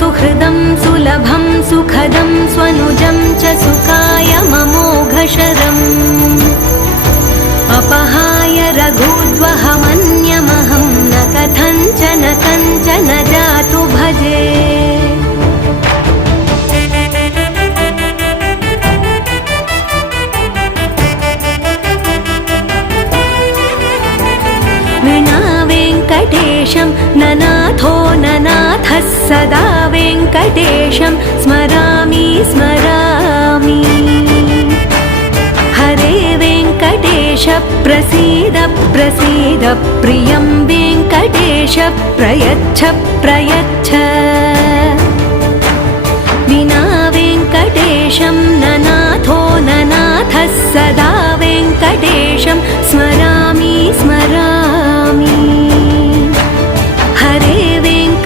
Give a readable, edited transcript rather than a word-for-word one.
सुहृदं सुलभं सुखदं स्वनुजं च सुखाय ममोघशरम् अपहाय रघुद्वहमन्यमहं न कथञ्चन कञ्चन जातु भजे वेङ्कटेशं ननाथो ननाथः सदा वेङ्कटेशं स्मरामि स्मरामि हरे वेङ्कटेश प्रसीद प्रसीद प्रियं वेङ्कटेश प्रयच्छ प्रयच्छ